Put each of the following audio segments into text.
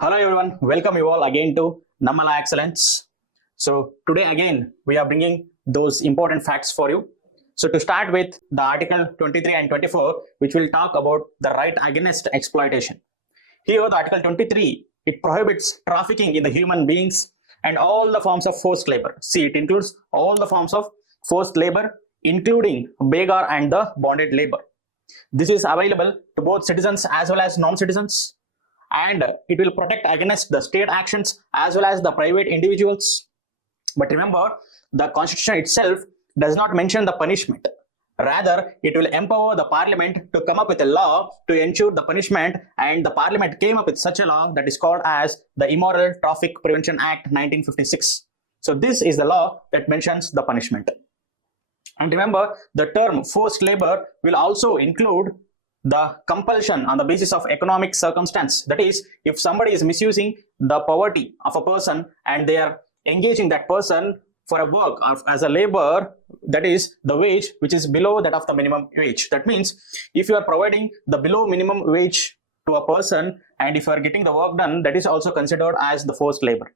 Hello everyone, welcome you all again to Namma LaExcellence. So today again we are bringing those important facts for you. So to start with the article 23 and 24, which will talk about the right against exploitation. Here the article 23, it prohibits trafficking in the human beings and all the forms of forced labor. See, it includes all the forms of forced labor, including beggar and the bonded labor. This is available to both citizens as well as non-citizens, and it will protect against the state actions as well as the private individuals. But remember, the constitution itself does not mention the punishment. Rather, it will empower the parliament to come up with a law to ensure the punishment, and the parliament came up with such a law that is called as the Immoral Traffic Prevention Act 1956. So this is the law that mentions the punishment. And remember, the term forced labor will also include the compulsion on the basis of economic circumstance. That is, if somebody is misusing the poverty of a person and they are engaging that person for a work as a labor, that is the wage which is below that of the minimum wage. That means if you are providing the below minimum wage to a person and if you are getting the work done, that is also considered as the forced labor.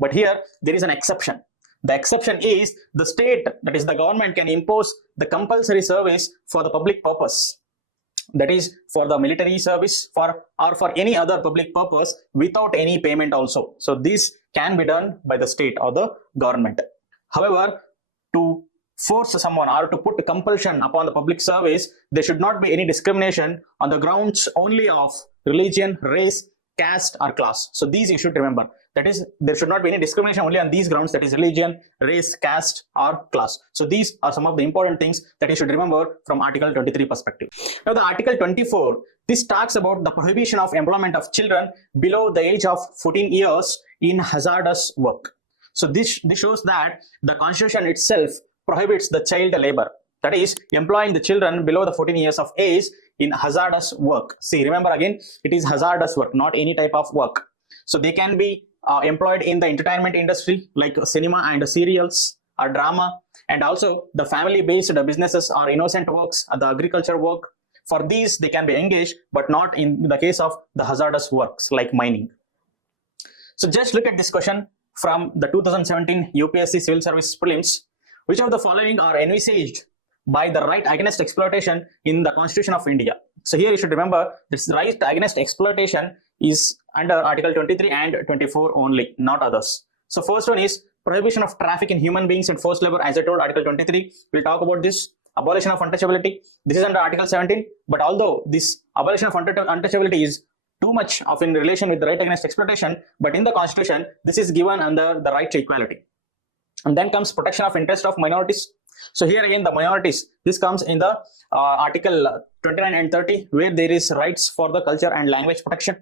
But here there is an exception. The exception is the state, that is the government, can impose the compulsory service for the public purpose. That is for the military service or for any other public purpose without any payment also. So this can be done by the state or the government. However, to force someone or to put compulsion upon the public service, there should not be any discrimination on the grounds only of religion, race, caste or class. So these you should remember. That is, there should not be any discrimination only on these grounds, that is religion, race, caste or class. So these are some of the important things that you should remember from Article 23 perspective. Now the Article 24, this talks about the prohibition of employment of children below the age of 14 years in hazardous work. So this shows that the Constitution itself prohibits the child labor. That is, employing the children below the 14 years of age in hazardous work. See, remember again, it is hazardous work, not any type of work. So they can be employed in the entertainment industry like cinema and serials or drama, and also the family-based businesses or innocent works, the agriculture work. For these, they can be engaged, but not in the case of the hazardous works like mining. So just look at this question from the 2017 UPSC Civil Service Prelims. Which of the following are envisaged by the right against exploitation in the Constitution of India? So here you should remember this right against exploitation is under Article 23 and 24 only, not others. So first one is prohibition of traffic in human beings and forced labor. As I told, Article 23, we'll talk about this. Abolition of untouchability, this is under Article 17, but although this abolition of untouchability is too much of in relation with the right against exploitation, but in the Constitution, this is given under the right to equality. And then comes protection of interest of minorities. So here again the minorities, this comes in the Article 29 and 30, where there is rights for the culture and language protection.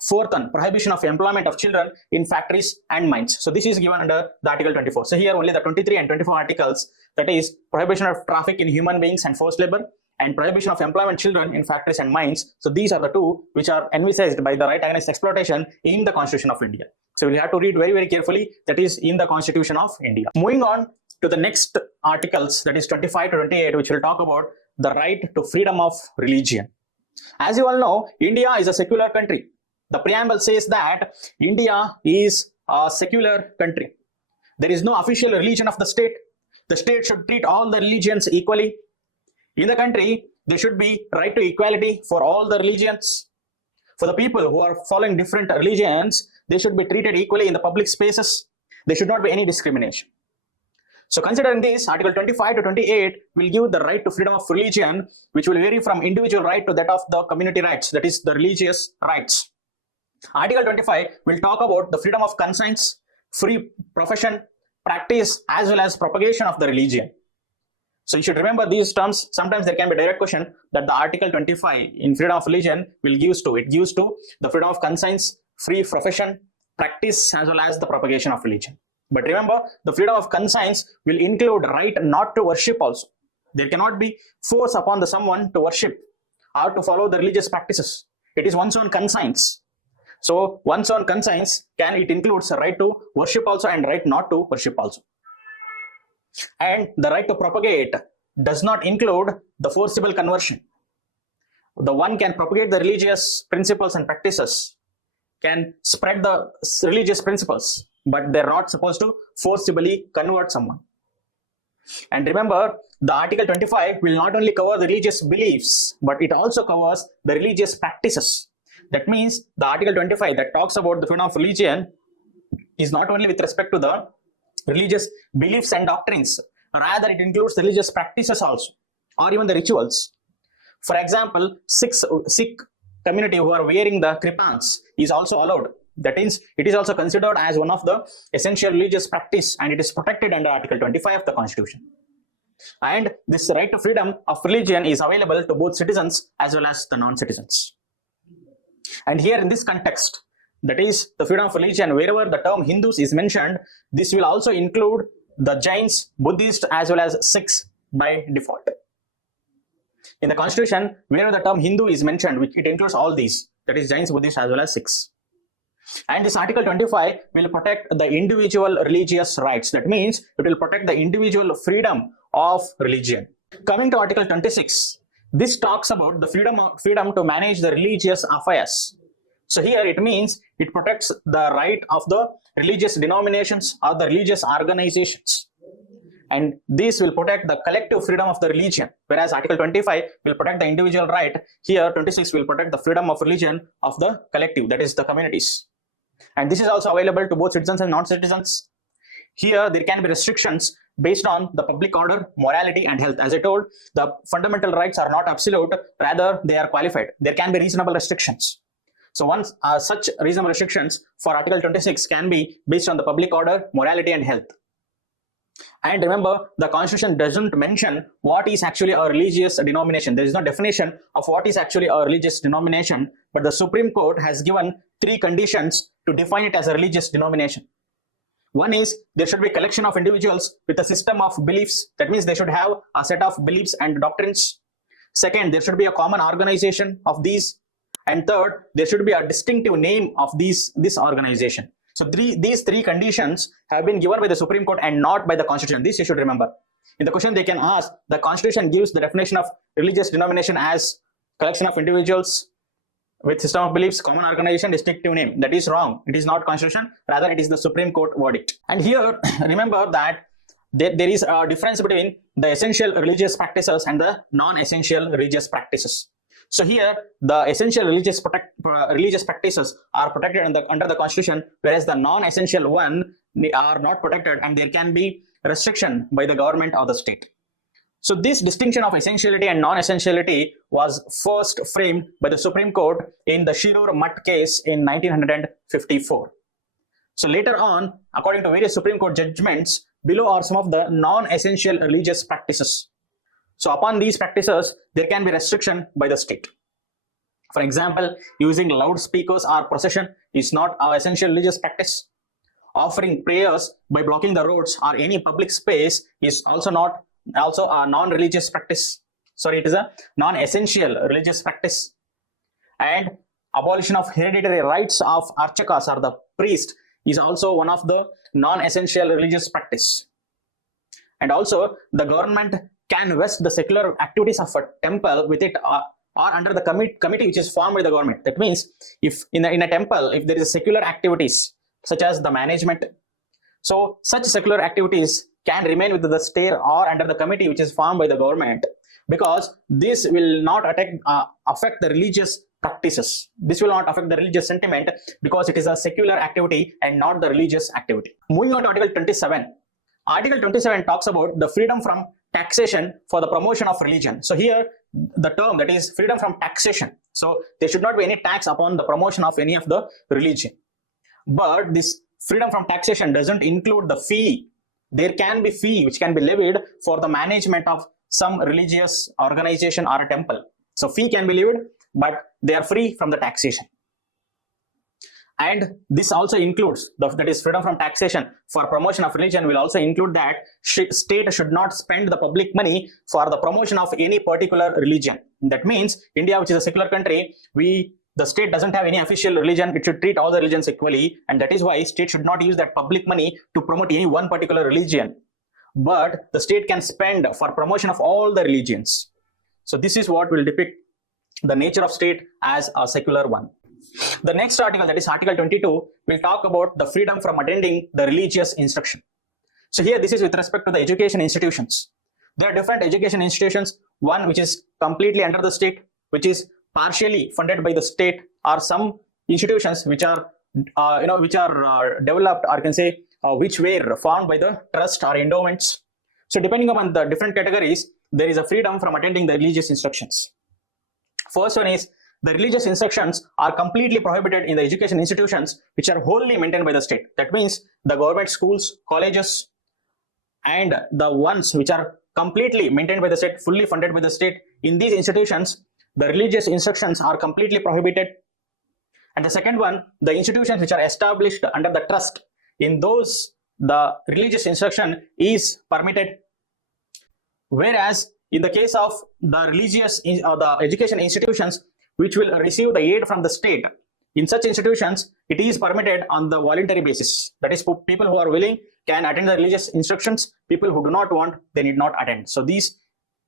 Fourth one, prohibition of employment of children in factories and mines. So this is given under the Article 24. So here only the 23 and 24 articles, that is prohibition of traffic in human beings and forced labor and prohibition of employment children in factories and mines. So these are the two which are envisaged by the right against exploitation in the Constitution of India. So we'll have to read very, very carefully, that is in the Constitution of India. Moving on to the next articles, that is 25 to 28, which will talk about the right to freedom of religion. As you all know, India is a secular country. The preamble says that India is a secular country. There is no official religion of the state. The state should treat all the religions equally. In the country, there should be right to equality for all the religions. For the people who are following different religions, they should be treated equally in the public spaces. There should not be any discrimination. So considering this, Article 25 to 28 will give the right to freedom of religion, which will vary from individual right to that of the community rights, that is the religious rights. Article 25 will talk about the freedom of conscience, free profession, practice, as well as propagation of the religion. So you should remember these terms. Sometimes there can be a direct question that the Article 25 in freedom of religion will gives to. It gives to the freedom of conscience, free profession, practice, as well as the propagation of religion. But remember, the freedom of conscience will include right not to worship also. There cannot be force upon someone to worship or to follow the religious practices. It is one's own conscience. So one's own conscience it includes a right to worship also and right not to worship also. And the right to propagate does not include the forcible conversion. The one can propagate the religious principles and practices can spread the religious principles, but they're not supposed to forcibly convert someone. And remember, the Article 25 will not only cover the religious beliefs, but it also covers the religious practices. That means the Article 25 that talks about the freedom of religion is not only with respect to the religious beliefs and doctrines, rather it includes the religious practices also, or even the rituals. For example, Sikh community who are wearing the kripans is also allowed. That means it is also considered as one of the essential religious practice, and it is protected under Article 25 of the Constitution. And this right to freedom of religion is available to both citizens as well as the non-citizens. And here in this context, that is the freedom of religion, wherever the term Hindus is mentioned, this will also include the Jains, Buddhists as well as Sikhs by default. In the Constitution, wherever the term Hindu is mentioned, which it includes all these, that is Jains, Buddhists as well as Sikhs. And this Article 25 will protect the individual religious rights. That means it will protect the individual freedom of religion. Coming to Article 26, this talks about the freedom to manage the religious affairs. So here it means it protects the right of the religious denominations or the religious organizations. And this will protect the collective freedom of the religion, whereas Article 25 will protect the individual right. Here 26 will protect the freedom of religion of the collective, that is the communities. And this is also available to both citizens and non-citizens. Here there can be restrictions based on the public order, morality and health. As I told, the fundamental rights are not absolute, rather they are qualified. There can be reasonable restrictions. So once such reasonable restrictions for Article 26 can be based on the public order, morality and health. And remember, the Constitution doesn't mention what is actually a religious denomination. There is no definition of what is actually a religious denomination, but the Supreme Court has given 3 conditions to define it as a religious denomination. One is there should be a collection of individuals with a system of beliefs. That means they should have a set of beliefs and doctrines. Second, there should be a common organization of these. And third, there should be a distinctive name of this organization. So these 3 conditions have been given by the Supreme Court and not by the Constitution. This you should remember. In the question they can ask, the Constitution gives the definition of religious denomination as collection of individuals with system of beliefs, common organization, distinctive name. That is wrong. It is not Constitution, rather it is the Supreme Court verdict. And here remember that there is a difference between the essential religious practices and the non-essential religious practices. So here the essential religious practices are protected under the Constitution, whereas the non-essential one are not protected, and there can be restriction by the government or the state. So this distinction of essentiality and non-essentiality was first framed by the Supreme Court in the Shirur Mutt case in 1954. So later on, according to various Supreme Court judgments, below are some of the non-essential religious practices. So upon these practices, there can be restriction by the state. For example, using loudspeakers or procession is not an essential religious practice. Offering prayers by blocking the roads or any public space is also a non-religious practice. Sorry, it is a non-essential religious practice. And abolition of hereditary rights of archakas or the priest is also one of the non-essential religious practice. And also the government can vest the secular activities of a temple with it or under the committee which is formed by the government. That means if in a temple, if there is secular activities such as the management, so such secular activities can remain with the state or under the committee which is formed by the government, because this will not affect the religious practices. This will not affect the religious sentiment because it is a secular activity and not the religious activity. Moving on to Article 27. Article 27 talks about the freedom from taxation for the promotion of religion. So here the term, that is freedom from taxation. So there should not be any tax upon the promotion of any of the religion. But this freedom from taxation doesn't include the fee. There can be fee which can be levied for the management of some religious organization or a temple. So fee can be levied, but they are free from the taxation. And this also includes, that is freedom from taxation for promotion of religion will also include that state should not spend the public money for the promotion of any particular religion. That means India, which is a secular country, the state doesn't have any official religion. It should treat all the religions equally, and that is why state should not use that public money to promote any one particular religion. But the state can spend for promotion of all the religions. So this is what will depict the nature of state as a secular one. The next article, that is Article 22, will talk about the freedom from attending the religious instruction. So here this is with respect to the education institutions. There are different education institutions, one which is completely under the state, which is partially funded by the state, or some institutions which are developed, or can say which were formed by the trust or endowments. So depending upon the different categories, there is a freedom from attending the religious instructions. First one is the religious instructions are completely prohibited in the education institutions which are wholly maintained by the state. That means the government schools, colleges, and the ones which are completely maintained by the state, fully funded by the state, in these institutions, the religious instructions are completely prohibited. And the second one, the institutions which are established under the trust, in those the religious instruction is permitted. Whereas in the case of the religious or the education institutions which will receive the aid from the state, in such institutions it is permitted on the voluntary basis. That is, people who are willing can attend the religious instructions, people who do not want, they need not attend. So this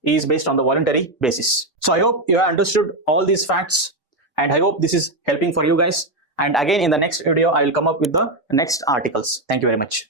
is based on the voluntary basis. So I hope you have understood all these facts, and I hope this is helping for you guys. And again, in the next video I will come up with the next articles. Thank you very much.